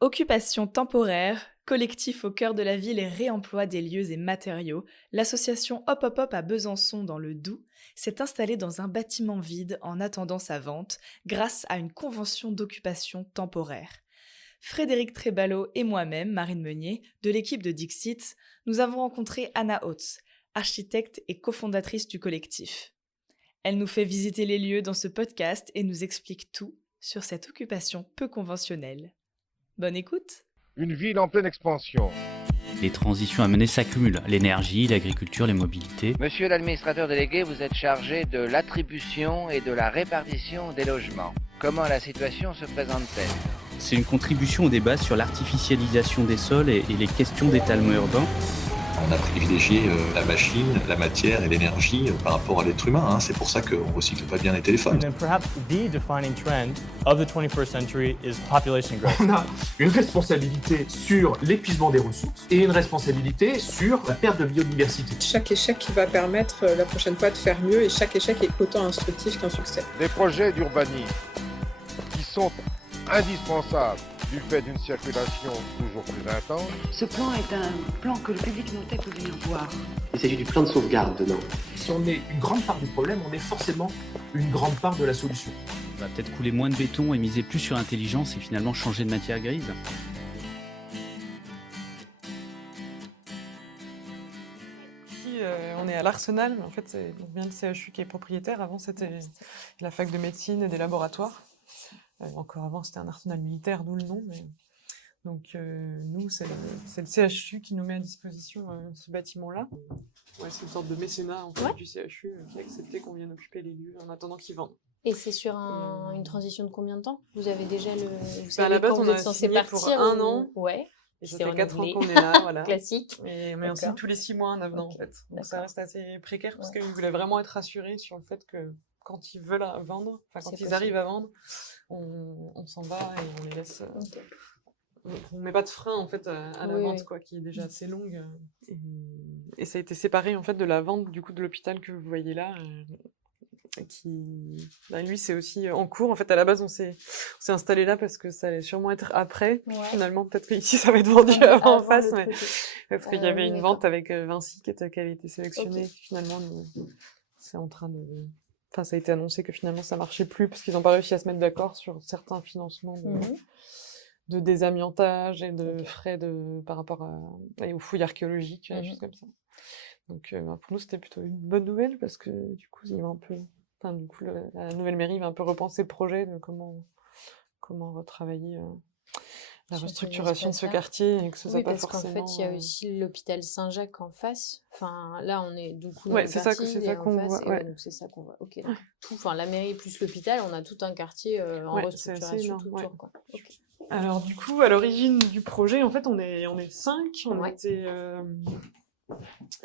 Occupation temporaire, collectif au cœur de la ville et réemploi des lieux et matériaux, l'association Hop Hop Hop à Besançon dans le Doubs s'est installée dans un bâtiment vide en attendant sa vente grâce à une convention d'occupation temporaire. Frédéric Trébalot et moi-même, Marine Meunier, de l'équipe de Dixit, nous avons rencontré Anna Hotz, architecte et cofondatrice du collectif. Elle nous fait visiter les lieux dans ce podcast et nous explique tout sur cette occupation peu conventionnelle. Bonne écoute! Une ville en pleine expansion. Les transitions à mener s'accumulent, l'énergie, l'agriculture, les mobilités. Monsieur l'administrateur délégué, vous êtes chargé de l'attribution et de la répartition des logements. Comment la situation se présente-t-elle ? C'est une contribution au débat sur l'artificialisation des sols et les questions d'étalement urbain. On a privilégié la machine, la matière et l'énergie par rapport à l'être humain. C'est pour ça qu'on ne recycle pas bien les téléphones. And perhaps the defining trend of the 21st century is population growth. On a une responsabilité sur l'épuisement des ressources et une responsabilité sur la perte de biodiversité. Chaque échec va permettre la prochaine fois de faire mieux et chaque échec est autant instructif qu'un succès. Des projets d'urbanisme qui sont indispensables du fait d'une circulation toujours plus intense. Ce plan est un plan que le public notait peut venir voir. Il s'agit du plan de sauvegarde dedans. Si on est une grande part du problème, on est forcément une grande part de la solution. On va peut-être couler moins de béton et miser plus sur l'intelligence et finalement changer de matière grise. Ici, on est à l'Arsenal, mais en fait c'est bien le CHU qui est propriétaire. Avant c'était la fac de médecine et des laboratoires. Encore avant c'était un arsenal militaire, d'où le nom. Donc nous c'est le CHU qui nous met à disposition ce bâtiment-là. Ouais, c'est une sorte de mécénat en fait, du CHU qui a accepté qu'on vienne occuper les lieux en attendant qu'ils vendent. Et c'est sur une transition de combien de temps ? Vous avez déjà le... Vous à savez la base quand on vous a êtes censé signé partir pour un an. Ouais. Et ça C'est fait 4 ans renouvelé. qu'on est là, voilà. Classique. Mais on signe tous les 6 mois un avenant en fait. Donc ça reste assez précaire parce qu'ils voulaient vraiment être rassurés sur le fait que quand ils veulent vendre, enfin quand ils arrivent à vendre, on s'en va et on les laisse. On met pas de frein en fait à la vente quoi, qui est déjà assez longue. Et ça a été séparé en fait de la vente du coup de l'hôpital que vous voyez là. Lui c'est aussi en cours. En fait à la base on s'est installé là parce que ça allait sûrement être après. Finalement peut-être qu'ici ça va être vendu avant en face, mais parce qu'il y avait une vente avec Vinci qui avait été sélectionnée. Finalement c'est en train de... Enfin, ça a été annoncé que finalement ça marchait plus parce qu'ils n'ont pas réussi à se mettre d'accord sur certains financements de désamiantage et de frais par rapport aux fouilles archéologiques, des choses comme ça. Donc pour nous c'était plutôt une bonne nouvelle parce que du coup ils vont un peu... Enfin, du coup la nouvelle mairie va un peu repenser le projet de comment retravailler la restructuration de ce quartier et que ce soit pas forcément... parce qu'en fait, il y a aussi l'hôpital Saint-Jacques en face. Enfin, là, on est du coup dans c'est ça qu'on voit. Donc c'est ça qu'on voit. Ok. La mairie plus l'hôpital, on a tout un quartier en restructuration tout autour. Quoi. Okay. Alors du coup, à l'origine du projet, en fait, on est 5.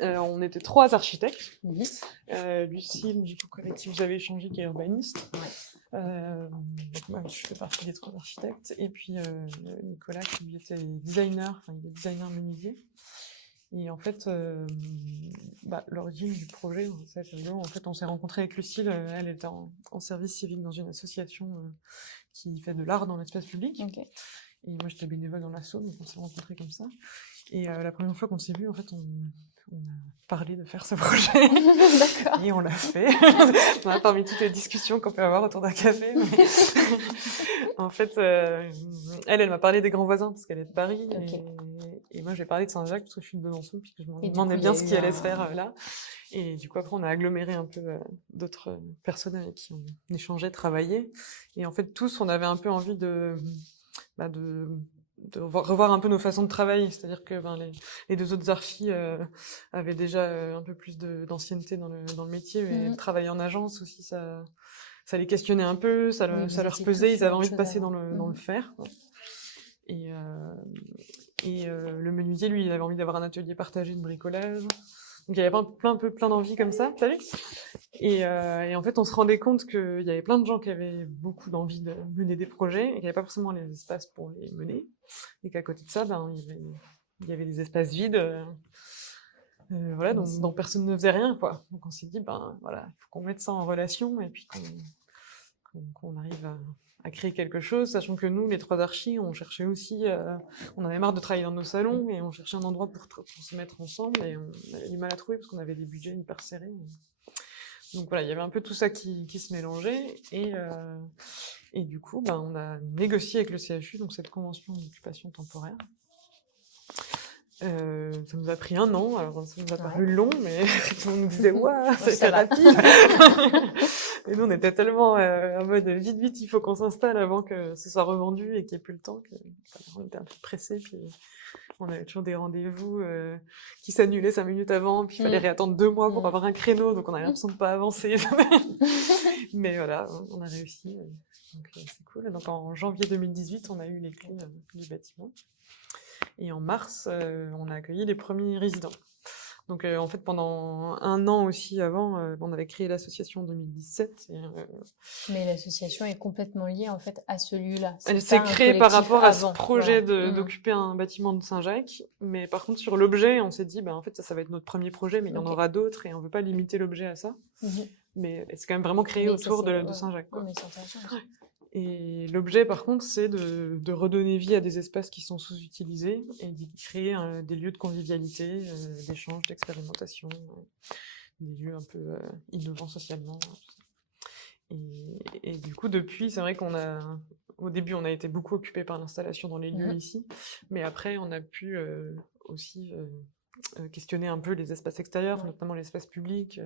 On était 3 architectes. Lucille, du coup, avec qui vous avez échangé, qui est urbaniste. Donc moi, je fais partie des 3 architectes. Et puis Nicolas, qui lui était designer, il est designer menuisier. Et en fait, l'origine du projet, c'est rigolo. En fait, on s'est rencontrés avec Lucille. Elle était en service civique dans une association qui fait de l'art dans l'espace public. Okay. Et moi, j'étais bénévole dans l'asso, donc on s'est rencontrés comme ça. Et la première fois qu'on s'est vus, en fait, on a parlé de faire ce projet. D'accord. Et on l'a fait. Parmi toutes les discussions qu'on peut avoir autour d'un café. Mais... en fait, elle m'a parlé des grands voisins, parce qu'elle est de Paris. Okay. Et moi, j'ai parlé de Saint-Jacques, parce que je suis de Besançon, puis que je me demandais bien ce qui allait se faire là. Et du coup, après, on a aggloméré un peu d'autres personnes avec qui on échangeait, travaillait. Et en fait, tous, on avait un peu envie de revoir un peu nos façons de travailler, c'est-à-dire que les 2 autres archis avaient déjà un peu plus d'ancienneté dans le métier, mais travailler en agence aussi, ça les questionnait un peu, ça leur pesait, ils avaient envie de passer dans le faire. Et le menuisier, lui, il avait envie d'avoir un atelier partagé de bricolage. Donc il y avait plein d'envies comme ça, t'as vu ? Et en fait, on se rendait compte qu'il y avait plein de gens qui avaient beaucoup d'envie de mener des projets et qu'il n'y avait pas forcément les espaces pour les mener. Et qu'à côté de ça, il y avait des espaces vides dont personne ne faisait rien, quoi. Donc on s'est dit, il faut qu'on mette ça en relation et puis qu'on arrive créer quelque chose, sachant que nous, les 3 archis, on cherchait aussi, on avait marre de travailler dans nos salons, et on cherchait un endroit pour se mettre ensemble, et on avait du mal à trouver, parce qu'on avait des budgets hyper serrés. Donc voilà, il y avait un peu tout ça qui se mélangeait, et du coup, on a négocié avec le CHU, donc cette convention d'occupation temporaire. Ça nous a pris 1 an, alors ça nous a paru long, mais tout le monde nous disait « Ouah, c'est rapide !» Et nous, on était tellement en mode « Vite, il faut qu'on s'installe avant que ce soit revendu et qu'il n'y ait plus le temps », on était un peu pressés, puis on avait toujours des rendez-vous qui s'annulaient 5 minutes avant, puis il fallait réattendre 2 mois pour avoir un créneau, donc on avait l'impression de pas avancer. Mais voilà, on a réussi, donc c'est cool. Donc en janvier 2018, on a eu les clés du bâtiment. Et en mars, on a accueilli les premiers résidents. Donc en fait, pendant 1 an aussi avant, on avait créé l'association en 2017. Mais l'association est complètement liée en fait à ce lieu-là. Elle s'est créée par rapport à ce projet d'occuper un bâtiment de Saint-Jacques. Mais par contre, sur l'objet, on s'est dit, en fait, ça va être notre premier projet, mais il y en aura d'autres et on ne veut pas limiter l'objet à ça. Mais c'est quand même vraiment créé autour de Saint-Jacques. Mais c'est intéressant. Et l'objet, par contre, c'est de redonner vie à des espaces qui sont sous-utilisés et d'y créer des lieux de convivialité, d'échange, d'expérimentation, des lieux un peu innovants socialement. Et du coup, depuis, c'est vrai au début, on a été beaucoup occupés par l'installation dans les lieux ici, mais après, on a pu aussi questionner un peu les espaces extérieurs, notamment l'espace public,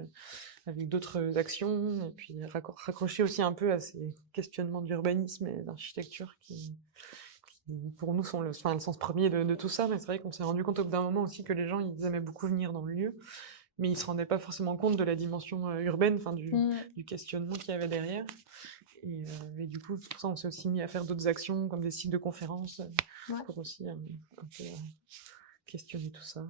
avec d'autres actions, et puis raccrocher aussi un peu à ces questionnements d'urbanisme et d'architecture qui, pour nous, sont le sens premier de tout ça. Mais c'est vrai qu'on s'est rendu compte au bout d'un moment aussi que les gens, ils aimaient beaucoup venir dans le lieu, mais ils se rendaient pas forcément compte de la dimension urbaine, du questionnement qu'il y avait derrière. Et du coup, pour ça, on s'est aussi mis à faire d'autres actions, comme des cycles de conférences, pour aussi un peu questionner tout ça.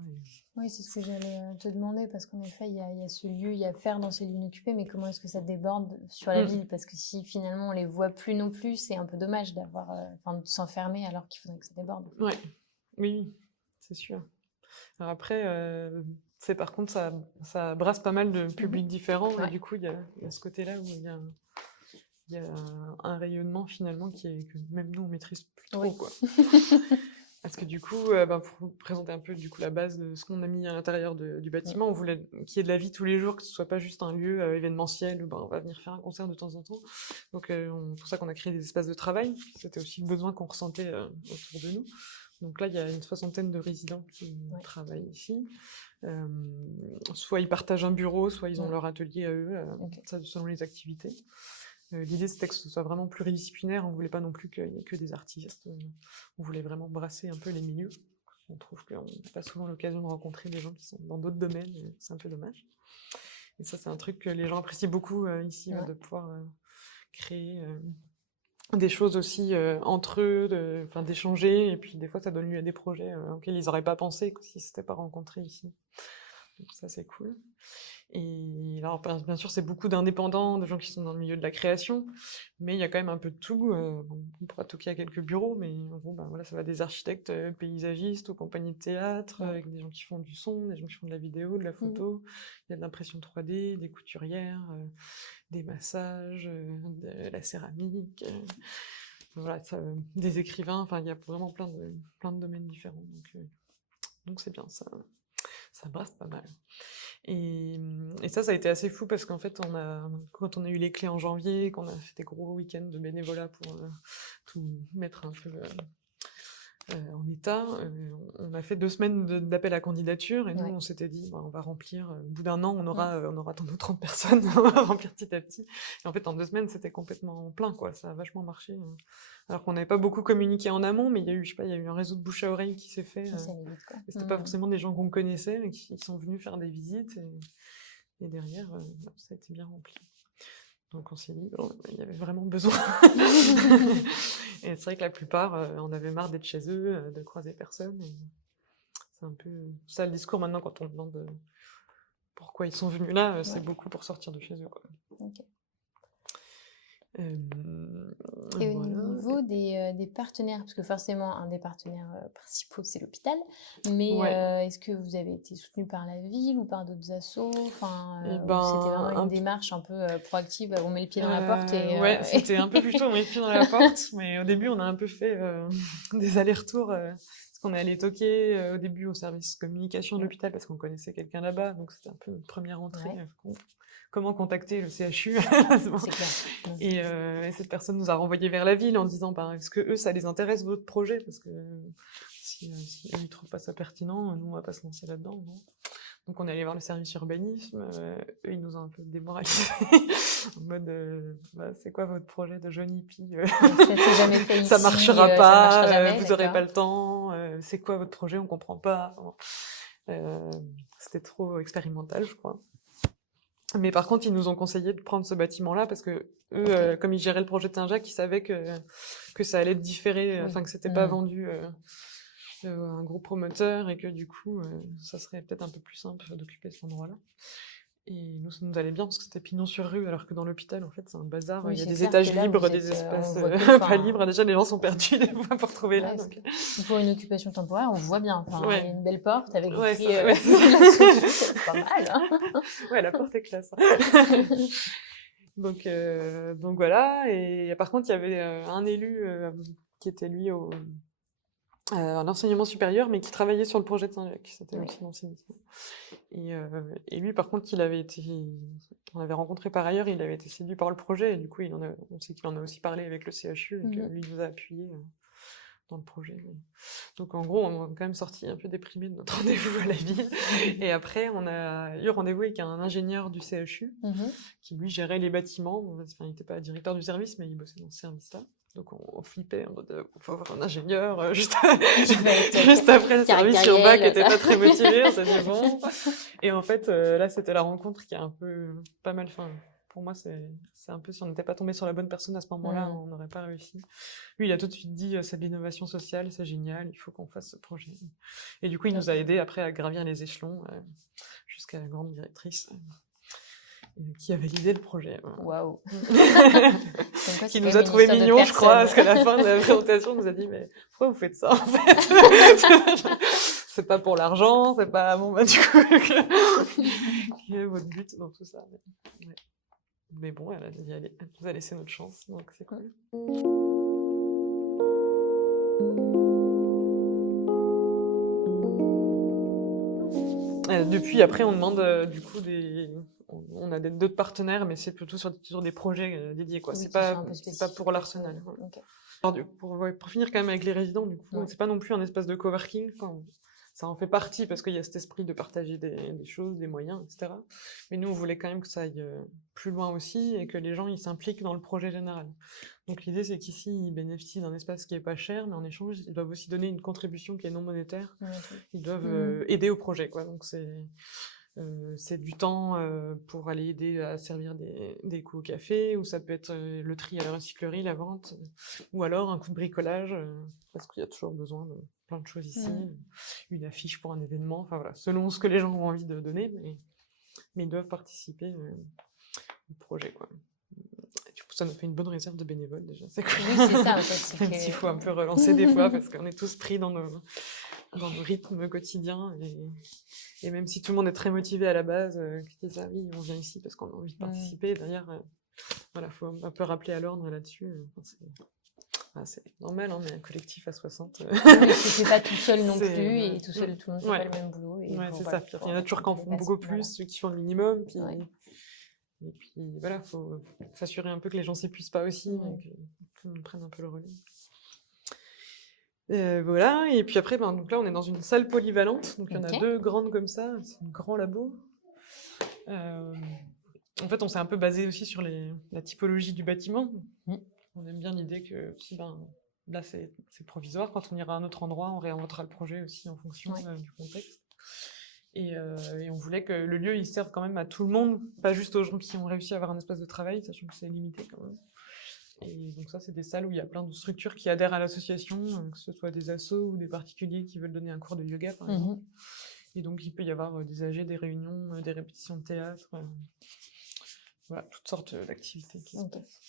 Oui, c'est ce que j'allais te demander, parce qu'en effet, il y a ce lieu, il y a faire dans ces lieux inoccupés, mais comment est-ce que ça déborde sur la ville? Parce que si finalement on les voit plus non plus, c'est un peu dommage de s'enfermer alors qu'il faudrait que ça déborde. Oui, c'est sûr. Alors après, c'est par contre, ça brasse pas mal de publics différents, et du coup, il y a ce côté-là où il y a un rayonnement finalement que même nous, on maîtrise plus trop, quoi. Parce que du coup, pour vous présenter un peu la base de ce qu'on a mis à l'intérieur du bâtiment, on voulait qu'il y ait de la vie tous les jours, que ce soit pas juste un lieu événementiel où on va venir faire un concert de temps en temps. Donc c'est pour ça qu'on a créé des espaces de travail. C'était aussi le besoin qu'on ressentait autour de nous. Donc là, il y a une 60aine de résidents qui travaillent ici. Soit ils partagent un bureau, soit ils ont leur atelier à eux, ça selon les activités. L'idée, c'était que ce soit vraiment pluridisciplinaire. On ne voulait pas non plus qu'il y ait que des artistes. On voulait vraiment brasser un peu les milieux. On trouve qu'on n'a pas souvent l'occasion de rencontrer des gens qui sont dans d'autres domaines. C'est un peu dommage. Et ça, c'est un truc que les gens apprécient beaucoup ici, de pouvoir créer des choses aussi entre eux, d'échanger. Et puis, des fois, ça donne lieu à des projets auxquels ils n'auraient pas pensé s'ils ne s'étaient pas rencontrés ici. Donc ça, c'est cool. Et alors, bien sûr, c'est beaucoup d'indépendants, de gens qui sont dans le milieu de la création, mais il y a quand même un peu de tout. On pourra toquer à quelques bureaux, mais voilà, ça va des architectes paysagistes aux compagnies de théâtre, avec des gens qui font du son, des gens qui font de la vidéo, de la photo. Il y a de l'impression 3D, des couturières, des massages, de la céramique, voilà, des écrivains. Il y a vraiment plein de domaines différents. Donc c'est bien, ça brasse pas mal. Et ça a été assez fou parce qu'en fait, quand on a eu les clés en janvier, qu'on a fait des gros week-ends de bénévolat pour tout mettre un peu en état, on a fait 2 semaines d'appel à candidature et nous, on s'était dit, on va remplir, au bout d'1 an, on aura tant de 30 personnes, on va remplir petit à petit. Et en fait, en 2 semaines, c'était complètement plein, quoi. Ça a vachement marché. Alors qu'on n'avait pas beaucoup communiqué en amont, mais il y a eu un réseau de bouche à oreille qui s'est fait. Et c'était pas forcément des gens qu'on connaissait, mais qui sont venus faire des visites. Et derrière, ça a été bien rempli. Donc on s'est dit, il y avait vraiment besoin. Et c'est vrai que la plupart, on avait marre d'être chez eux, de croiser personne. Et c'est un peu ça le discours maintenant quand on demande pourquoi ils sont venus là, c'est beaucoup pour sortir de chez eux, quoi. Et au Voilà. niveau des partenaires, parce que forcément, un des partenaires principaux, c'est l'hôpital, mais Ouais. est-ce que vous avez été soutenu par la ville ou par d'autres assos? Enfin, Et ou c'était vraiment ben, une démarche un peu proactive, on met le pied dans la porte ouais, c'était un peu plutôt on met le pied dans la porte, mais au début, on a un peu fait des allers-retours, parce qu'on est allé toquer au début au service communication de l'hôpital, parce qu'on connaissait quelqu'un là-bas, donc c'était un peu notre première entrée. Comment contacter le CHU? C'est clair. Et cette personne nous a renvoyé vers la ville en disant est-ce que eux, ça les intéresse votre projet? Parce que si eux, ils trouvent pas ça pertinent, nous, on va pas se lancer là-dedans. Non. Donc on est allé voir le service urbanisme, eux ils nous ont un peu démoralisés, en mode c'est quoi votre projet de jeune hippie? Jamais fait Ça ici, marchera ça pas, marchera jamais, vous aurez d'accord. pas le temps, c'est quoi votre projet? On comprend pas. C'était trop expérimental, je crois. Mais par contre, ils nous ont conseillé de prendre ce bâtiment-là parce que eux, comme ils géraient le projet de Saint-Jacques, ils savaient que ça allait être différé, enfin que c'était pas vendu à un gros promoteur et que du coup, ça serait peut-être un peu plus simple d'occuper cet endroit-là. Et nous, ça nous allait bien parce que c'était pignon sur rue, alors que dans l'hôpital, en fait, c'est un bazar. Oui, Il y a c'est des clair étages que là, libres, vous des êtes, espaces on voit que, pas libres. Déjà, les gens sont perdus des fois pour trouver là. Donc... Il faut une occupation temporaire, on voit bien. Enfin, il y a une belle porte avec écrit c'est pas mal. Hein. Ouais, la porte est classe. Donc voilà. Et par contre, il y avait un élu qui était lui à l'enseignement supérieur, mais qui travaillait sur le projet de Saint-Jacques. C'était aussi l'enseignement. Et lui, par contre, on l'avait rencontré par ailleurs, il avait été séduit par le projet, et du coup, on sait qu'il en a aussi parlé avec le CHU, et que lui nous a appuyés dans le projet. Donc en gros, on est quand même sorti un peu déprimé de notre rendez-vous à la ville. Et après, on a eu rendez-vous avec un ingénieur du CHU, qui lui gérait les bâtiments. Enfin, il n'était pas directeur du service, mais il bossait dans ce service-là. Donc on flippait en mode il faut avoir un ingénieur juste après le service urbain qui n'était pas très motivé, on s'est dit bon. Et en fait là c'était la rencontre qui a un peu pas mal, enfin pour moi c'est un peu si on n'était pas tombé sur la bonne personne à ce moment-là, on n'aurait pas réussi. Lui il a tout de suite dit c'est de l'innovation sociale, c'est génial, il faut qu'on fasse ce projet. Et du coup il nous a aidés après à gravir les échelons jusqu'à la grande directrice. Qui a validé le projet. Waouh. Qui nous a trouvé mignons, je crois, parce qu'à la fin de la présentation, on nous a dit mais pourquoi vous faites ça en fait? C'est pas pour l'argent, c'est pas bon du coup quel est votre but dans tout ça? Mais bon, elle nous a laissé notre chance, donc c'est cool. Depuis, après, on demande du coup on a d'autres partenaires, mais c'est plutôt sur des projets dédiés, quoi. Oui, c'est pas pour l'Arsenal. Okay. Alors, pour finir quand même avec les résidents, du coup, c'est pas non plus un espace de coworking. Enfin, ça en fait partie parce qu'il y a cet esprit de partager des choses, des moyens, etc. Mais nous, on voulait quand même que ça aille plus loin aussi et que les gens ils s'impliquent dans le projet général. Donc l'idée, c'est qu'ici, ils bénéficient d'un espace qui est pas cher, mais en échange, ils doivent aussi donner une contribution qui est non monétaire. Ils doivent aider au projet, quoi. Donc c'est du temps pour aller aider à servir des coups au café, ou ça peut être le tri à la recyclerie, la vente, ou alors un coup de bricolage, parce qu'il y a toujours besoin de plein de choses ici, une affiche pour un événement, enfin voilà, selon ce que les gens ont envie de donner, mais ils doivent participer au projet, quoi. Et du coup, ça nous fait une bonne réserve de bénévoles déjà, c'est cool. Oui, c'est ça en fait. Même s'il faut un peu relancer des fois, parce qu'on est tous pris dans nos rythmes quotidiens, et même si tout le monde est très motivé à la base, qui disent ah oui, on vient ici parce qu'on a envie de participer, d'ailleurs, voilà, faut un peu rappeler à l'ordre là-dessus. C'est normal, hein, mais un collectif à 60... c'est pas tout seul non plus, et tout le monde fait pas le même boulot. C'est ça, puis il y en a toujours qui en font beaucoup plus, ceux qui font le minimum, puis... Et puis voilà, faut s'assurer un peu que les gens s'épuisent pas aussi, et que tout le monde prenne un peu le relais. Voilà, et puis après, donc là on est dans une salle polyvalente, donc il y en a 2 grandes comme ça, c'est un grand labo. En fait, on s'est un peu basé aussi sur la typologie du bâtiment. On aime bien l'idée que si là c'est provisoire, quand on ira à un autre endroit, on réinventera le projet aussi en fonction du contexte. Et on voulait que le lieu il serve quand même à tout le monde, pas juste aux gens qui ont réussi à avoir un espace de travail, sachant que c'est limité quand même. Et donc ça, c'est des salles où il y a plein de structures qui adhèrent à l'association, que ce soit des assos ou des particuliers qui veulent donner un cours de yoga, par exemple. Et donc il peut y avoir des AG, des réunions, des répétitions de théâtre, voilà, toutes sortes d'activités qui se passent.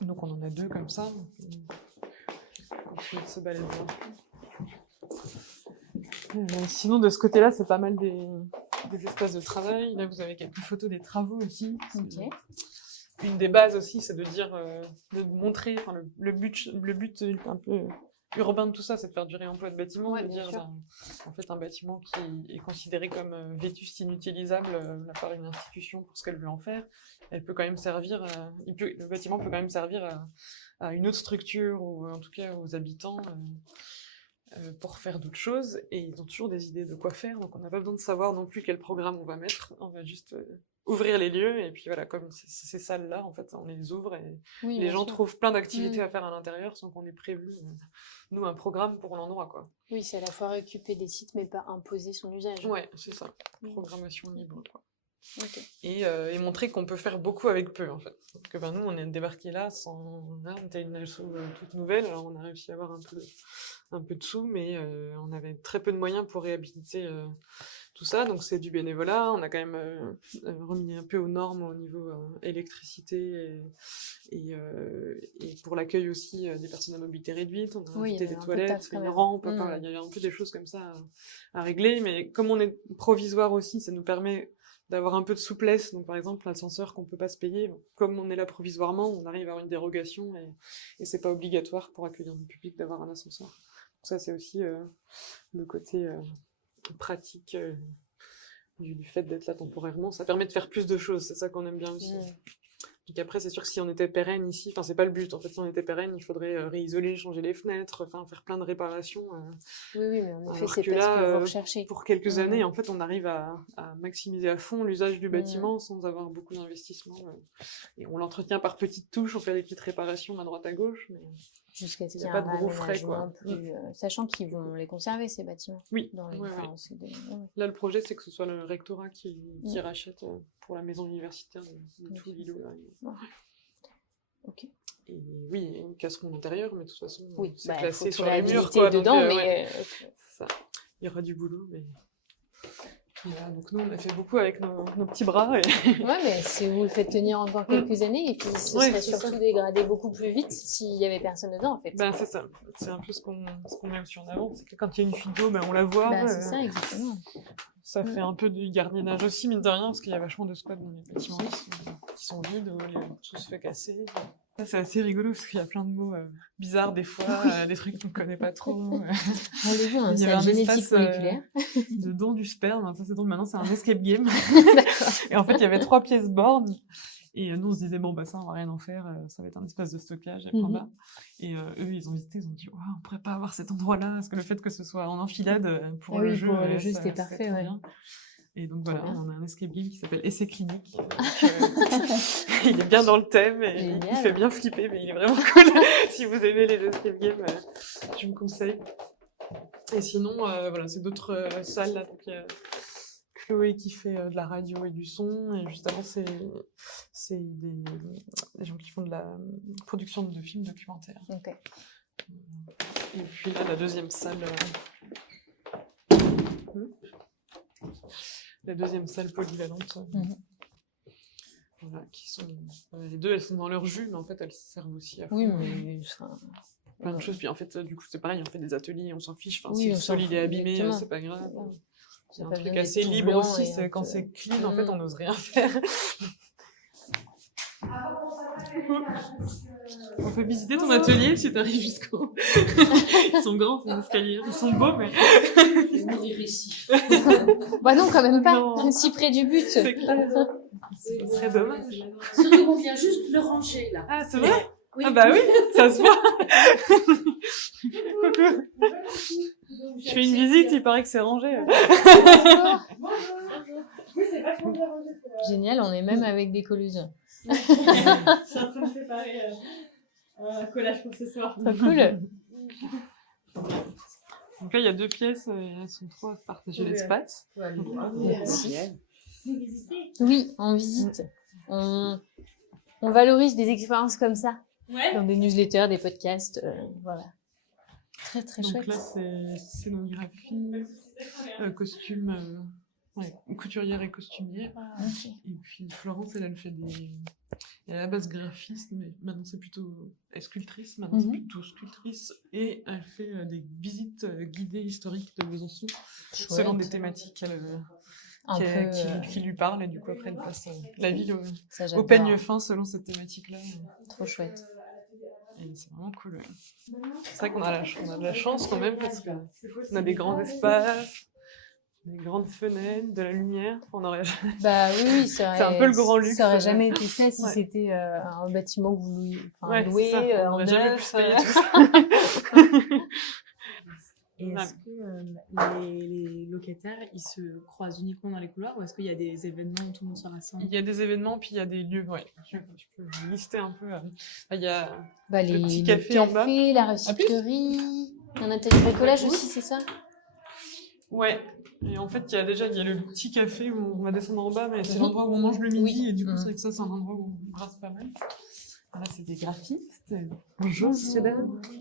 Donc on en a 2 comme ça. On peut se balader. Sinon, de ce côté-là, c'est pas mal des espaces de travail. Là, vous avez quelques photos des travaux aussi. Ok. Une des bases aussi, c'est de dire, de montrer, enfin, le but un peu urbain de tout ça, c'est de faire du réemploi de bâtiments, Ouais, de bien dire, sûr. en fait, un bâtiment qui est considéré comme vétuste, inutilisable de la part d'une institution pour ce qu'elle veut en faire, elle peut quand même servir, le bâtiment peut quand même servir à une autre structure, ou en tout cas aux habitants, pour faire d'autres choses, et ils ont toujours des idées de quoi faire, donc on n'a pas besoin de savoir non plus quel programme on va mettre, on va juste ouvrir les lieux, et puis voilà, comme ces salles-là, en fait, on les ouvre, et Oui, les bien gens sûr. trouvent plein d'activités à faire à l'intérieur sans qu'on ait prévu, nous, un programme pour l'endroit, quoi. Oui, c'est à la fois récupérer des sites, mais pas imposer son usage. Ouais, c'est ça, programmation libre, quoi. Ok. Et montrer qu'on peut faire beaucoup avec peu, en fait. Donc, nous, on est débarqués là là, on était une asso toute nouvelle, alors on a réussi à avoir un peu de sous, mais on avait très peu de moyens pour réhabiliter tout ça, donc c'est du bénévolat. On a quand même remis un peu aux normes au niveau électricité et pour l'accueil aussi des personnes à mobilité réduite. On a invité des toilettes, une rampe, voilà, il y avait un peu des choses comme ça à régler, mais comme on est provisoire aussi, ça nous permet d'avoir un peu de souplesse. Donc par exemple l'ascenseur qu'on peut pas se payer, comme on est là provisoirement, on arrive à avoir une dérogation et c'est pas obligatoire pour accueillir du public d'avoir un ascenseur. Donc ça c'est aussi le côté pratique du fait d'être là temporairement. Ça permet de faire plus de choses, c'est ça qu'on aime bien aussi. Donc après, c'est sûr que si on était pérenne ici, enfin c'est pas le but, en fait si on était pérenne, il faudrait réisoler, changer les fenêtres, enfin faire plein de réparations. Oui, mais en effet, alors c'est que pas ce que là, vous recherchez. pour quelques années, en fait, on arrive à maximiser à fond l'usage du bâtiment sans avoir beaucoup d'investissement. Et on l'entretient par petites touches, on fait des petites réparations à droite à gauche, mais jusqu'à ce qu'il y y a ait pas un de gros frais, quoi. aménagement plus, sachant qu'ils vont les conserver, ces bâtiments. Oui, Dans les... ouais, enfin, ouais. c'est des... Là, le projet, c'est que ce soit le rectorat qui rachète pour la maison universitaire de tout l'îlot. Là. Ok. Et oui, il y a une casserole intérieure, mais de toute façon, Oui, c'est classé sur les murs, réhabiliter quoi. dedans, donc, mais... ouais, c'est ça. Il y aura du boulot, mais... Voilà, donc nous, on a fait beaucoup avec nos petits bras. Et... Ouais, mais si vous le faites tenir encore quelques années, et puis ce serait surtout dégradé beaucoup plus vite s'il y avait personne dedans, en fait. Ben, c'est ça. C'est un peu ce qu'on met aussi en avant. C'est que quand il y a une fuite d'eau, ben, on la voit. C'est ça, exactement. Ça fait un peu du gardiennage aussi, mine de rien, parce qu'il y a vachement de squats dans les bâtiments qui sont vides, où tout se fait casser. Ça, c'est assez rigolo, parce qu'il y a plein de mots bizarres des fois, des trucs qu'on ne connaît pas trop. On l'a vu, il y c'est avait la un génétique espace moléculaire. de don du sperme, ça c'est drôle, maintenant c'est un escape game. Et en fait, il y avait 3 pièces board. Et nous, on se disait, bon, bah ça, on va rien en faire, ça va être un espace de stockage, et point barre. Et eux, ils ont visité, ils ont dit, on pourrait pas avoir cet endroit-là, parce que le fait que ce soit en enfilade pour le jeu, c'était parfait, trop ouais. bien. Et donc voilà, on a un escape game qui s'appelle Essai clinique. Donc, il est bien dans le thème, et il fait bien flipper, mais il est vraiment cool. Si vous aimez les escape games, je vous conseille. Et sinon, voilà, c'est d'autres salles, là, donc Chloé qui fait de la radio et du son, et juste avant, c'est des gens qui font de la production de films documentaires. Ok. Et puis là, la deuxième salle... La deuxième salle polyvalente. Voilà, qui sont... les deux, elles sont dans leur jus, mais en fait, elles servent aussi à fond. Oui, mais... plein de choses. Puis en fait, du coup, c'est pareil, on fait des ateliers, on s'en fiche. Enfin, oui, si le sol il est abîmé, c'est pas grave. C'est un truc assez libre aussi, c'est quand c'est clean, en fait, on n'ose rien faire. On peut visiter ton atelier si t'arrives jusqu'au... Ils sont grands, ces escaliers. Ils sont beaux, mais... Je vais mourir ici. Bah non, quand même pas. Non. Si près du but. C'est clair. Ça serait dommage. Surtout qu'on vient juste de le ranger, là. Ah, c'est vrai? Oui. Ah bah oui, ça se voit. Je fais une visite, il paraît que c'est rangé. Génial, on est même avec des collusions. Je suis en train de préparer un collage pour ce soir. C'est cool. Donc là, il y a 2 pièces, elles sont 3 à partager l'espace. Merci. Oui, on visite. On valorise des expériences comme ça. Ouais. Dans des newsletters, des podcasts, voilà. Très très Donc chouette. là, c'est scénographie, costume, Ouais, couturière et costumière. Et puis Florence, elle fait des... Elle est à la base graphiste, mais maintenant c'est plutôt... Elle est sculptrice, maintenant c'est plutôt sculptrice. Et elle fait des visites guidées historiques de Besançon, selon des thématiques qui lui parlent. Et du coup, après, elle passe la ville au peigne fin selon cette thématique-là. Trop chouette. Et c'est vraiment cool. Ouais. C'est vrai qu'on a de la chance quand même, parce qu'on a des grands espaces, des grandes fenêtres, de la lumière. On aurait... Bah oui, c'est un peu le grand luxe. Ça aurait jamais été fait si c'était un bâtiment que vous louez en neuf. Jamais pu se payer tout ça. Et est-ce que les locataires, ils se croisent uniquement dans les couloirs ou est-ce qu'il y a des événements où tout le monde se rassemble? Il y a des événements, puis il y a des lieux, ouais. Je peux lister un peu. Il y a le petit café en bas. La recyclerie, un atelier de bricolage aussi, c'est ça? Ouais. Et en fait, il y a le petit café où on va descendre en bas, mais c'est l'endroit où on mange le midi, et du coup, c'est vrai que ça, c'est un endroit où on brasse pas mal. Là, c'est des graphistes. Bonjour,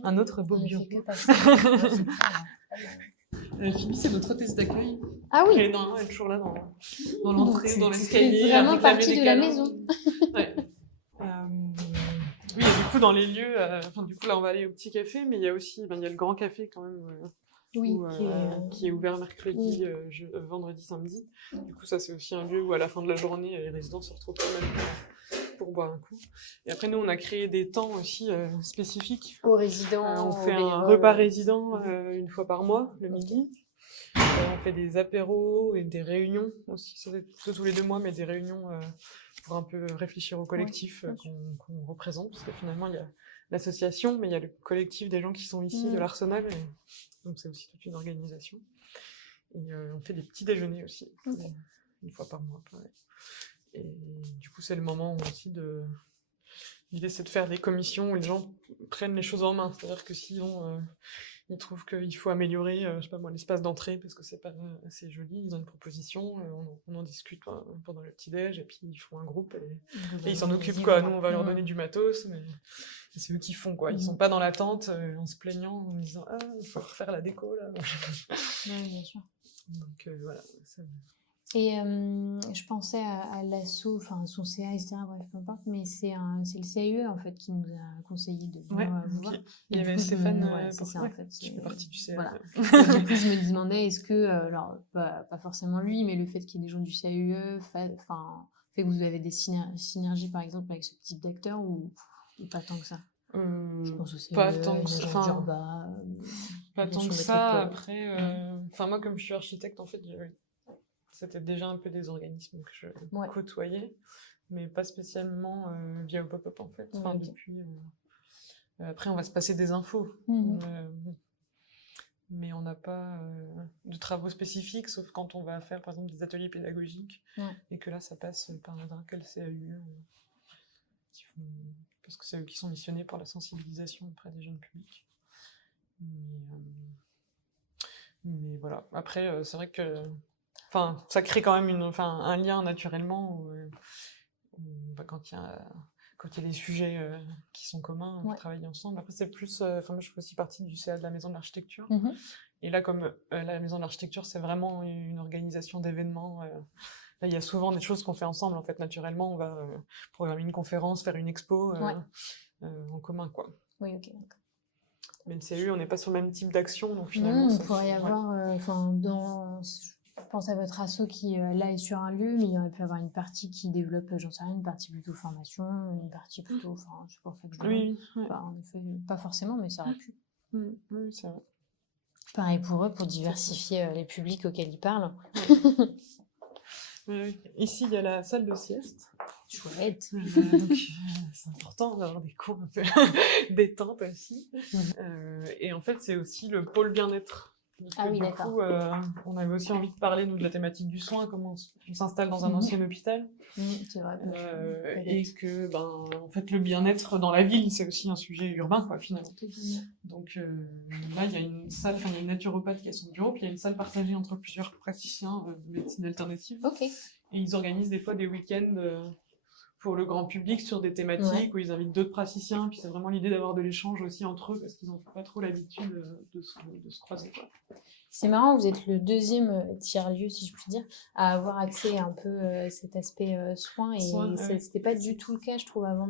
un autre beau bureau. Phoebe, c'est notre hôtesse d'accueil. Ah oui. Elle est toujours là dans l'entrée, dans l'escalier. C'est vraiment partie de la maison. Ouais. Oui, et du coup, dans les lieux, du coup, là, on va aller au petit café, mais il y a aussi, il y a le grand café quand même. Qui est ouvert mercredi, vendredi, samedi. Du coup, ça, c'est aussi un lieu où, à la fin de la journée, les résidents se retrouvent pas mal pour boire un coup. Et après, nous, on a créé des temps aussi spécifiques. Aux résidents. On fait un repas résident une fois par mois, le midi. On fait des apéros et des réunions aussi. C'est plutôt tous les 2 mois, mais des réunions pour un peu réfléchir au collectif qu'on représente. Parce que finalement, il y a l'association, mais il y a le collectif des gens qui sont ici, de l'Arsenal. Donc, c'est aussi toute une organisation. Et on fait des petits déjeuners aussi, une fois par mois. Pareil. Et du coup, c'est le moment aussi de... L'idée, c'est de faire des commissions où les gens prennent les choses en main. C'est-à-dire que sinon, ils trouvent qu'il faut améliorer, je sais pas moi, l'espace d'entrée parce que c'est pas assez joli, ils ont une proposition, on en discute pendant le petit-déj, et puis ils font un groupe et ils s'en occupent, quoi. Nous, on va leur donner du matos, mais c'est eux qui font, quoi. Ils sont pas dans l'attente en se plaignant, en disant « Ah, il faut refaire la déco, là ». Oui, bien sûr. Donc, voilà. Et je pensais à l'asso, enfin son CA, etc. Bref, peu importe, mais c'est le CAE en fait qui nous a conseillé de venir vous voir. Il y avait Stéphane, c'est ça en fait. Je fais partie du CAE. Voilà. Et du coup, je me demandais, est-ce que, alors pas forcément lui, mais le fait qu'il y ait des gens du CAE fait que vous avez des synergies par exemple avec ce type d'acteur ou pas tant que ça? Je pense aussi pas tant que ça. Pas tant que ça. Après, moi comme je suis architecte, en fait, c'était déjà un peu des organismes que je côtoyais, mais pas spécialement via Hop-Hop en fait. Depuis, après, on va se passer des infos, mais on n'a pas de travaux spécifiques, sauf quand on va faire par exemple des ateliers pédagogiques, et que là, ça passe par n'importe quel CAU, parce que c'est eux qui sont missionnés pour la sensibilisation auprès des jeunes publics. Mais voilà. Après, c'est vrai que ça crée quand même un lien naturellement quand il y a des sujets qui sont communs, on travaille ensemble. Après, c'est plus... moi, je fais aussi partie du CA de la Maison de l'Architecture. Et là, comme la Maison de l'Architecture, c'est vraiment une organisation d'événements. Là, il y a souvent des choses qu'on fait ensemble, en fait, naturellement. On va programmer une conférence, faire une expo en commun, quoi. Oui, ok, d'accord. Mais le CAU, on n'est pas sur le même type d'action, donc finalement... on pourrait y avoir... Je pense à votre asso qui, là, est sur un lieu, mais il aurait pu avoir une partie qui développe, j'en sais rien, une partie plutôt formation, une partie plutôt... c'est pour ça que je demande. Oui. En effet, pas forcément, mais ça aurait pu. Oui, c'est vrai. Pareil pour eux, pour diversifier les publics auxquels ils parlent. Oui. Ici, il y a la salle de sieste. Chouette. Donc, c'est important d'avoir des cours un peu détente aussi. Et en fait, c'est aussi le pôle bien-être. Oui, du d'accord. coup, on avait aussi envie de parler de la thématique du soin, comment on s'installe dans un ancien hôpital. C'est vrai. Et que, en fait, le bien-être dans la ville, c'est aussi un sujet urbain, quoi, finalement. Donc là, il y a une salle, il y a une naturopathe qui a son bureau, puis il y a une salle partagée entre plusieurs praticiens de médecine alternative. Ok. Et ils organisent des fois des week-ends pour le grand public sur des thématiques où ils invitent d'autres praticiens, puis c'est vraiment l'idée d'avoir de l'échange aussi entre eux, parce qu'ils n'ont pas trop l'habitude de se croiser, quoi. C'est marrant, vous êtes le deuxième tiers-lieu, si je puis dire, à avoir accès à un peu cet aspect soins, et c'était pas du tout le cas, je trouve, avant.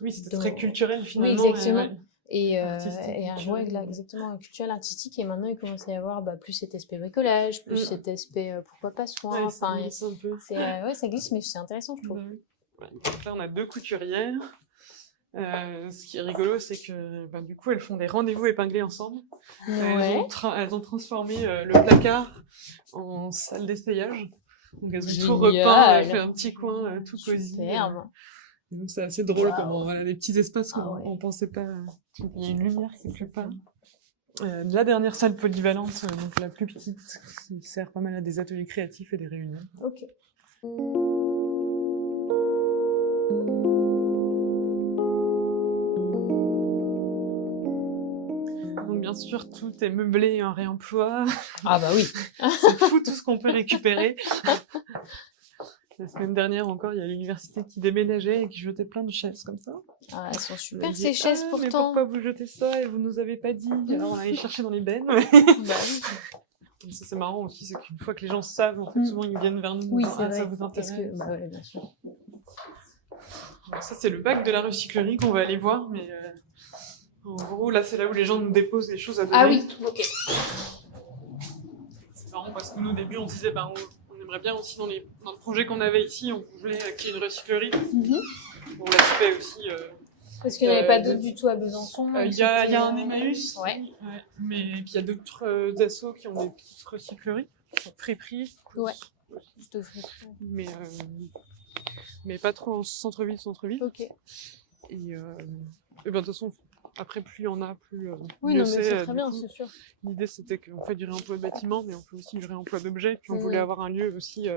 Oui, c'était très culturel, finalement. Oui, exactement. Culturel. Exactement, culturel, artistique, et maintenant il commence à y avoir plus cet aspect bricolage, plus cet aspect pourquoi pas soin, ça glisse un peu. Ça glisse, mais c'est intéressant, je trouve. Donc là, on a 2 couturières. Ce qui est rigolo, c'est que du coup, elles font des rendez-vous épinglés ensemble. Ouais. Elles ont transformé le placard en salle d'essayage. Donc elles ont tout repeint, fait un petit coin tout cosy. Superbe. Donc c'est assez drôle, comment des petits espaces qu'on pensait pas. Il y a une lumière qui plaît pas. La dernière salle polyvalente, donc la plus petite, qui sert pas mal à des ateliers créatifs et des réunions. Ok. Donc bien sûr, tout est meublé et en réemploi. Ah bah oui. C'est fou tout ce qu'on peut récupérer. La semaine dernière encore, il y a l'université qui déménageait et qui jetait plein de chaises comme ça. Ah, elles sont super ces chaises pourtant. Mais pourquoi vous jetez ça et vous nous avez pas dit? Alors on allait chercher dans les bennes. Bah oui. Ça c'est marrant aussi, c'est qu'une fois que les gens savent, en fait, souvent ils viennent vers nous. Oui, disant, c'est vrai. Ça vous intéresse. Bah ouais, bien sûr. Donc ça c'est le bac de la recyclerie qu'on va aller voir, mais en gros là c'est là où les gens nous déposent les choses à donner. Ah oui, ok. C'est marrant parce que nous au début on disait on aimerait bien aussi dans le projet qu'on avait ici, on voulait qu'il y ait une recyclerie. Pour l'aspect aussi. Parce qu'il n'y avait pas d'autres du tout à Besançon. Il y a un Emmaüs, ouais. Mais puis il y a d'autres assos qui ont des petites recycleries, friperies. Ouais. Plutôt friperies. Mais pas trop en centre-ville. Ok. Et de toute façon, après plus il y en a, plus oui, mieux non, mais c'est très bien, coup, c'est sûr. L'idée c'était qu'on fait du réemploi de bâtiments, mais on fait aussi du réemploi d'objets. Puis on voulait avoir un lieu aussi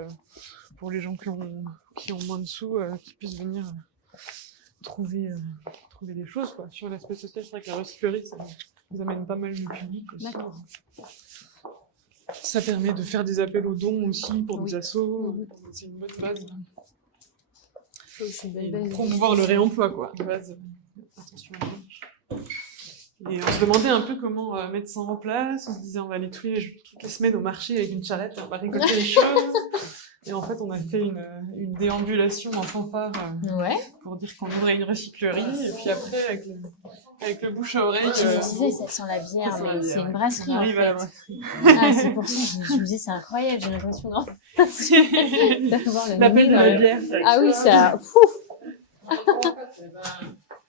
pour les gens qui ont moins de sous, qui puissent venir trouver des choses, quoi. Sur l'aspect social, c'est vrai que la recyclerie, ça nous amène pas mal de public aussi. D'accord. Ça permet de faire des appels aux dons aussi pour des assos. C'est une bonne base. Et promouvoir le réemploi, quoi. De base, attention à la marche. Et on se demandait un peu comment mettre ça en place. On se disait, on va aller toutes les semaines au marché avec une charrette, on va récolter les choses. Et en fait, on a fait une déambulation en fanfare pour dire qu'on ouvrait une recyclerie. Et puis après, avec le bouche à oreille... Je me disais, ça sent la bière, mais c'est une brasserie, en fait. À la brasserie. Ah, c'est pour ça, je me disais, c'est incroyable, j'ai l'impression d'avoir le l'appel de la bière. Ah oui, ça...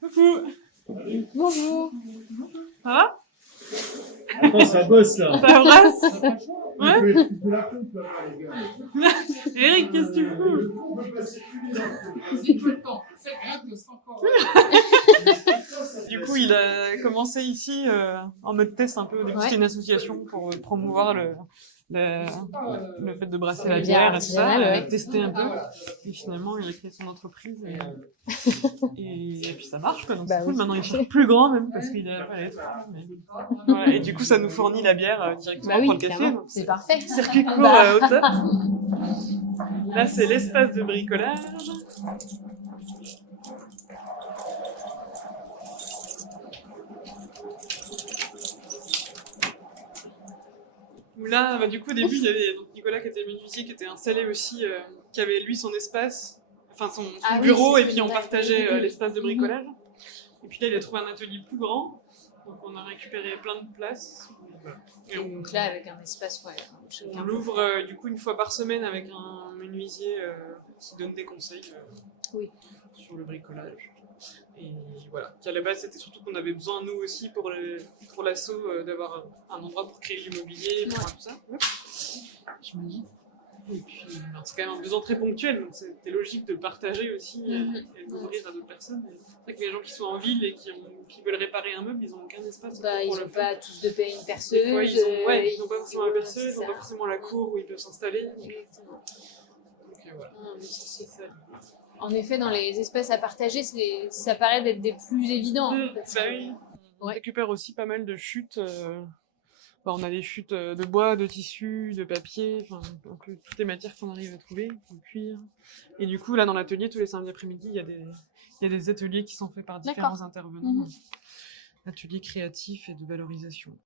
Coucou. Bonjour. Ça va? Attends, ça bosse là. Ça brasse? Ouais. Tu peux la pompe là-bas, les gars. Eric, qu'est-ce que tu fous? On peut passer tout le temps. C'est grave de encore. Du coup, il a commencé ici en mode test un peu. Au début, c'était une association pour promouvoir le fait de brasser la bière et tout ça, tester un peu. Et finalement, il a créé son entreprise et puis ça marche, quoi. Donc c'est cool. Maintenant, il cherche plus grand même parce qu'il a pas les voilà. Et du coup, ça nous fournit la bière directement pour le café. C'est parfait. Circuit court au top. Là, c'est l'espace de bricolage. Où là, du coup, au début, il y avait Nicolas qui était menuisier, qui était installé aussi, qui avait lui son espace, enfin son bureau, et puis on partageait l'espace de bricolage. Et puis là, il a trouvé un atelier plus grand, donc on a récupéré plein de places. Et donc là, avec un espace, on l'ouvre du coup une fois par semaine avec un menuisier qui donne des conseils sur le bricolage. Et voilà, qui à la base c'était surtout qu'on avait besoin nous aussi pour l'asso d'avoir un endroit pour créer du mobilier, pour tout ça. J'imagine. Et puis c'est quand même un besoin très ponctuel, donc c'était logique de le partager aussi et d'ouvrir à d'autres personnes. C'est vrai que les gens qui sont en ville et qui veulent réparer un meuble, ils n'ont aucun espace. Ils n'ont pas tous de payer une perceuse. Ils n'ont pas forcément la perceuse, ils n'ont pas forcément la cour où ils peuvent s'installer. Donc voilà. C'est ça. En effet, dans les espaces à partager, ça paraît d'être des plus évidents. Bah oui. On récupère aussi pas mal de chutes on a des chutes de bois, de tissu, de papier, enfin un peu toutes les matières qu'on arrive à trouver, le cuir. Et du coup là dans l'atelier tous les samedis après-midi il y a des ateliers qui sont faits par différents intervenants, ateliers créatifs et de valorisation.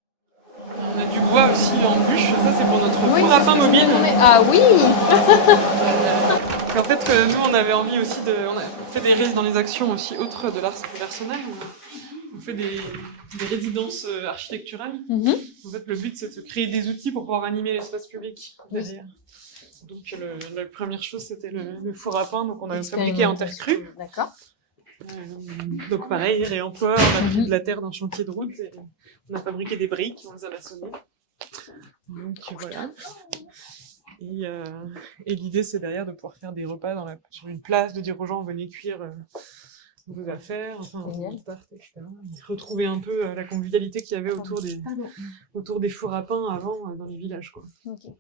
On a du bois aussi en bûche, ça c'est pour notre four à pain mobile. Ah oui. En fait, nous, on avait envie aussi on fait dans les actions aussi autres de l'art personnel. On fait des résidences architecturales. En fait, le but, c'est de créer des outils pour pouvoir animer l'espace public derrière. Donc, la première chose, c'était le four à pain. Donc, on a fabriqué en terre crue. D'accord. Donc, pareil, réemploi. On a pris de la terre d'un chantier de route et on a fabriqué des briques, on les a maçonnées. Donc, voilà. Et l'idée, c'est derrière de pouvoir faire des repas sur une place, de dire aux gens, venez cuire vos affaires, enfin, etc. Et retrouver un peu la convivialité qu'il y avait autour des fours à pain avant dans les villages, quoi. Okay.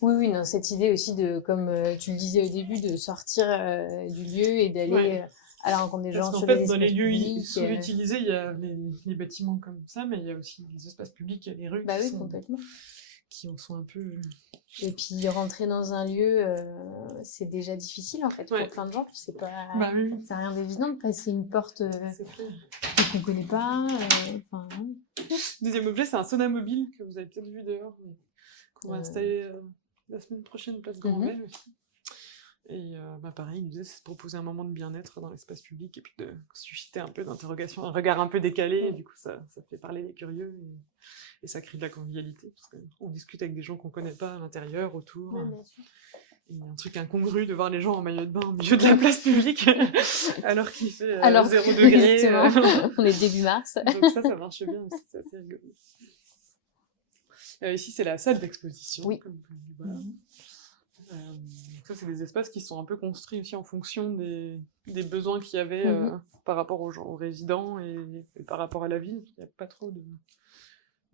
Oui, non, cette idée aussi de, comme tu le disais au début, de sortir du lieu et d'aller à la rencontre des gens. Parce qu'en fait, dans les lieux sous-utilisés, il y a les bâtiments comme ça, mais il y a aussi les espaces publics, il y a les rues complètement. Qui en sont un peu... Et puis rentrer dans un lieu, c'est déjà difficile en fait pour plein de gens. C'est pas, c'est rien d'évident de passer une porte qu'on connaît pas. Deuxième objet, c'est un sauna mobile que vous avez peut-être vu dehors, mais qu'on va installer la semaine prochaine, place Grand-Belle aussi. Et pareil, il nous disait, c'est de proposer un moment de bien-être dans l'espace public et puis de susciter un peu d'interrogation, un regard un peu décalé, et du coup ça fait parler les curieux et ça crée de la convivialité, parce qu'on discute avec des gens qu'on connaît pas à l'intérieur, autour. Et un truc incongru de voir les gens en maillot de bain au milieu de la place publique, alors qu'il fait 0 degré. On est début mars. Donc ça marche bien aussi, c'est assez rigolo. Ici, c'est la salle d'exposition. Oui. Voilà. Ça, c'est des espaces qui sont un peu construits aussi en fonction des besoins qu'il y avait par rapport aux résidents et par rapport à la ville. Il n'y a pas trop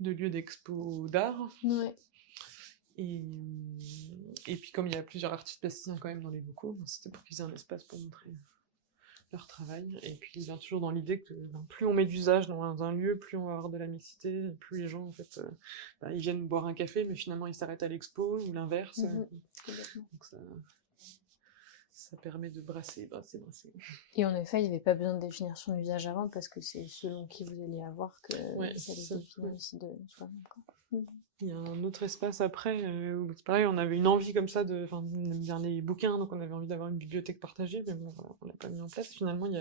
de lieux d'expo d'art. Ouais. Et puis, comme il y a plusieurs artistes plasticiens quand même dans les locaux, c'était pour qu'ils aient un espace pour montrer leur travail. Et puis, il vient toujours dans l'idée que plus on met d'usage dans un lieu, plus on va avoir de la mixité, plus les gens, en fait, ils viennent boire un café, mais finalement, ils s'arrêtent à l'expo, ou l'inverse. Donc, ça permet de brasser. Et en effet, il n'y avait pas besoin de définir son usage avant, parce que c'est selon qui vous allez avoir que ça les définit aussi de soi-même. Il y a un autre espace après, où c'est pareil, on avait une envie comme ça on aime bien les bouquins, donc on avait envie d'avoir une bibliothèque partagée, mais bon, voilà, on l'a pas mis en place. Finalement, il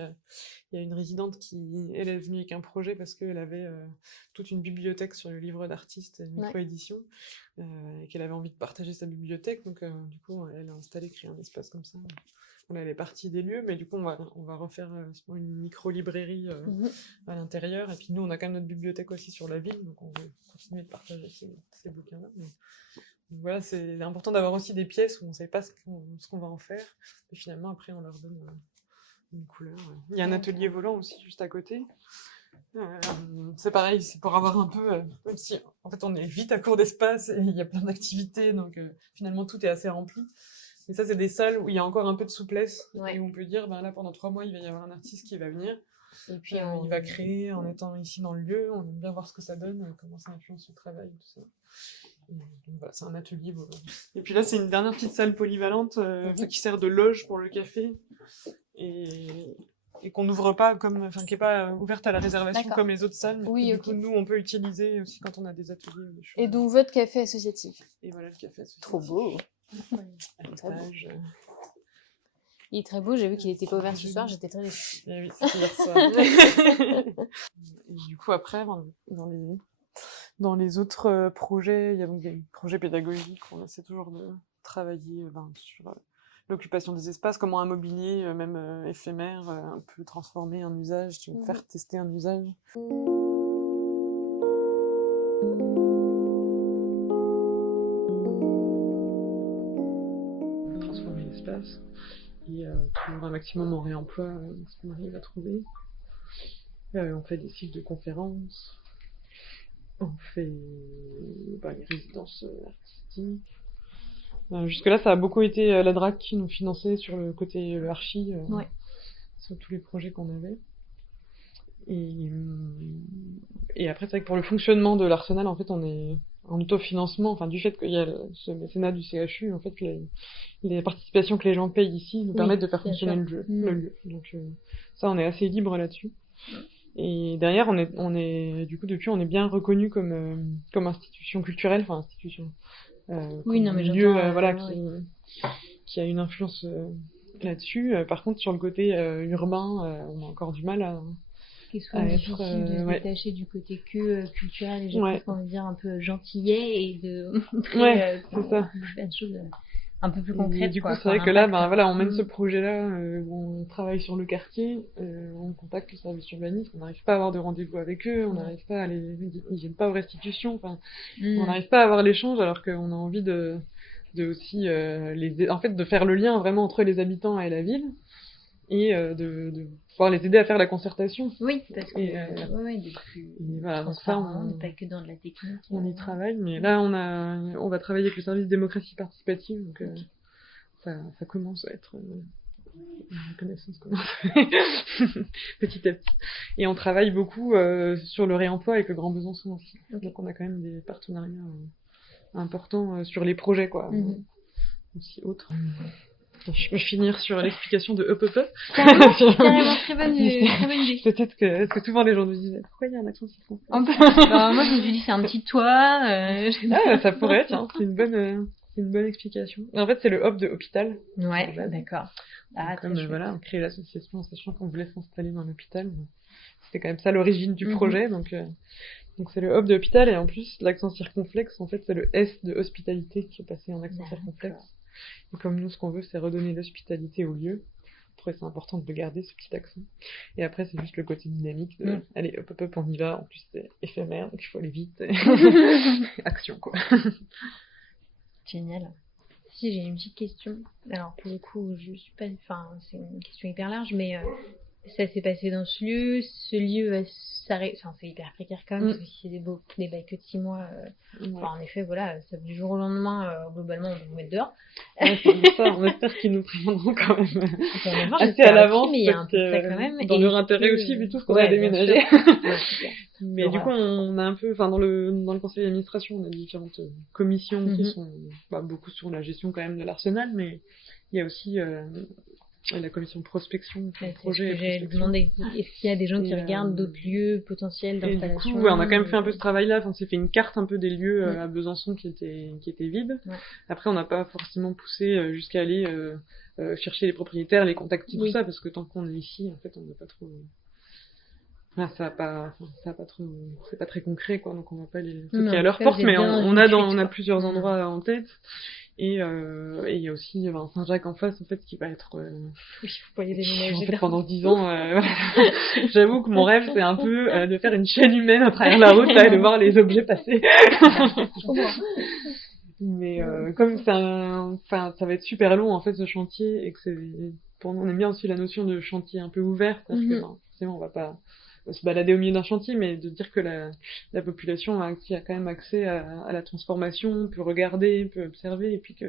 y a une résidente qui, elle est venue avec un projet parce qu'elle avait toute une bibliothèque sur le livre d'artiste et micro-édition, et qu'elle avait envie de partager sa bibliothèque, donc du coup, elle a créé un espace comme ça. Voilà, elle est partie des lieux, mais du coup, on va refaire une micro-librairie à l'intérieur. Et puis nous, on a quand même notre bibliothèque aussi sur la ville, donc on veut continuer de partager ces bouquins-là. Donc voilà, c'est important d'avoir aussi des pièces où on ne sait pas ce qu'on va en faire. Et finalement, après, on leur donne une couleur. Il y a un atelier volant aussi juste à côté. C'est pareil, c'est pour avoir un peu... même si, en fait, on est vite à court d'espace et il y a plein d'activités, donc finalement, tout est assez rempli. Mais ça, c'est des salles où il y a encore un peu de souplesse, et où on peut dire, là, pendant 3 mois, il va y avoir un artiste qui va venir, et puis il va créer en étant ici dans le lieu, on aime bien voir ce que ça donne, comment ça influence le travail, tout ça. Et donc voilà, c'est un atelier. Voilà. Et puis là, c'est une dernière petite salle polyvalente qui sert de loge pour le café, et qu'on n'ouvre pas, qui n'est pas ouverte à la réservation comme les autres salles, mais du coup, nous, on peut utiliser aussi quand on a des ateliers ou des choses. Et donc, votre café associatif. Et voilà, le café associatif. Trop beau. Il est très beau, j'ai vu qu'il n'était pas ouvert ce soir, j'étais très déçue. Et oui, c'est hier soir. Et du coup, après, dans les autres projets, il y a des projets pédagogiques, on essaie toujours de travailler sur l'occupation des espaces, comment un mobilier, même éphémère, peut transformer un usage, faire tester un usage. Transformer l'espace et trouver un maximum en réemploi ce qu'on arrive à trouver. On fait des cycles de conférences, on fait les résidences artistiques. Jusque-là, ça a beaucoup été la DRAC qui nous finançait sur le côté archi, sur tous les projets qu'on avait. Et après, c'est vrai que pour le fonctionnement de l'Arsenal, en fait, on est en autofinancement, enfin, du fait qu'il y a ce mécénat du CHU, en fait, les participations que les gens payent ici nous permettent de faire fonctionner le lieu. Donc, ça, on est assez libre là-dessus. Et derrière, on est, du coup, depuis, on est bien reconnu comme institution culturelle, enfin, institution, lieu, voilà, qui a une influence, là-dessus. Par contre, sur le côté urbain, on a encore du mal à difficile de se détacher du côté culturel et j'ai presque envie de dire un peu gentillet et de montrer c'est ça. Faire des choses un peu plus concrètes. Du coup, c'est vrai que là, on mène ce projet-là, où on travaille sur le quartier, on contacte le service urbaniste, on n'arrive pas à avoir de rendez-vous avec eux, on n'arrive pas à ils viennent pas aux restitutions, enfin, on n'arrive pas à avoir l'échange alors qu'on a envie de aussi de faire le lien vraiment entre les habitants et la ville et de pouvoir les aider à faire la concertation. Oui, parce que voilà, donc ça on n'est pas que dans de la technique. On y travaille, mais là on va travailler avec le service démocratie participative, donc ça commence à être la connaissance commence petit à petit. Et on travaille beaucoup sur le réemploi avec le Grand Besançon aussi. Donc on a quand même des partenariats important sur les projets, quoi. Aussi autres. Je peux finir sur l'explication de Up Up Up. Carrément, très bonne idée. Peut-être que souvent les gens nous disent pourquoi il y a un accent si français. Alors moi je me suis dit c'est un petit toit. Ça pourrait, tiens, c'est une bonne explication. Et en fait c'est le hop de hôpital. Ouais, d'accord. Comme voilà, on crée l'association en sachant qu'on voulait s'installer dans l'hôpital. C'était quand même ça l'origine du projet, donc c'est le hub de l'hôpital, et en plus l'accent circonflexe, en fait c'est le S de hospitalité qui est passé en accent circonflexe. Et comme nous, ce qu'on veut, c'est redonner l'hospitalité au lieu. Je trouvais ça important de le garder, ce petit accent. Et après, c'est juste le côté dynamique de allez, hop, hop, hop, on y va. En plus, c'est éphémère, donc il faut aller vite. Action, quoi. Génial. Si, j'ai une petite question. Alors, pour le coup, je suis pas... Enfin, c'est une question hyper large, mais ça s'est passé dans ce lieu. Ce lieu va s'arrêter... Enfin, c'est hyper précaire quand même, parce que si c'est des bails que de 6 mois... en effet, voilà, ça, du jour au lendemain, globalement, on va vous mettre dehors. C'est ça, on espère qu'ils nous préviendront quand même assez à l'avance, mais il y a un peu de ça quand même. Dans leur intérêt aussi, vu tout ce qu'on a déménagé. Mais du coup, on a un peu, dans le conseil d'administration, on a différentes commissions qui sont beaucoup sur la gestion quand même de l'Arsenal, mais il y a aussi la commission de prospection, projet. C'est ce que j'allais demander. Est-ce qu'il y a des gens qui regardent d'autres lieux potentiels d'installation? Et du coup, on a quand même fait un peu ce travail-là. On s'est fait une carte un peu des lieux à Besançon qui étaient vides. Après, on n'a pas forcément poussé jusqu'à aller chercher les propriétaires, les contacter, tout ça, parce que tant qu'on est ici, en fait, on n'a pas trop... ça va pas trop, c'est pas très concret, quoi, donc on va pas les toquer à leur porte, mais on a plusieurs endroits en tête. Et il y a aussi Saint-Jacques en face, en fait, qui va être... Oui, faut pas y déménager. En fait, pendant 10 ans, j'avoue que mon rêve, c'est un peu de faire une chaîne humaine à travers la route, là, et de voir les objets passer. Mais comme ça va être super long, en fait, ce chantier, et que pour nous, on aime bien aussi la notion de chantier un peu ouvert, parce que forcément, on va pas se balader au milieu d'un chantier, mais de dire que la population a quand même accès à la transformation, peut regarder, peut observer, et puis que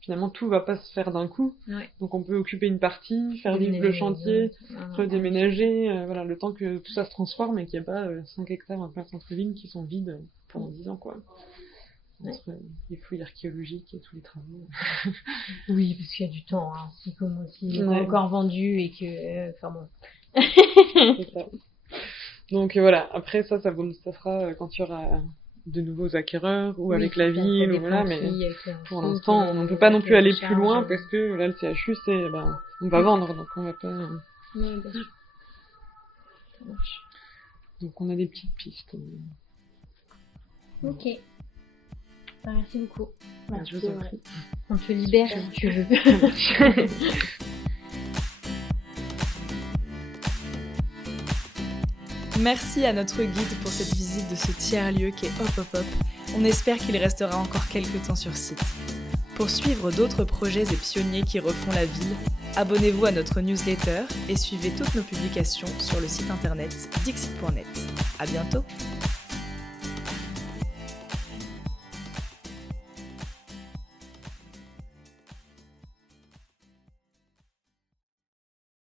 finalement tout va pas se faire d'un coup. Donc on peut occuper une partie, faire vivre le chantier, redéménager, le temps que tout ça se transforme et qu'il n'y ait pas 5 hectares en plein centre-ville qui sont vides pendant 10 ans, quoi. Entre les fouilles archéologiques et tous les travaux. Oui, parce qu'il y a du temps, hein. C'est comme s'il n'est pas encore vendu et que... C'est ça. Donc voilà, après ça fera quand il y aura de nouveaux acquéreurs ou avec la ville, mais pour l'instant on ne peut pas non plus aller plus loin parce que là le CHU c'est on va vendre, donc on va pas... Donc on a des petites pistes. Ok. Merci beaucoup. Je vous en prie. On te libère si tu veux. Merci à notre guide pour cette visite de ce tiers-lieu qui est Hop Hop Hop. On espère qu'il restera encore quelques temps sur site. Pour suivre d'autres projets et pionniers qui refont la ville, abonnez-vous à notre newsletter et suivez toutes nos publications sur le site internet dixit.net. À bientôt!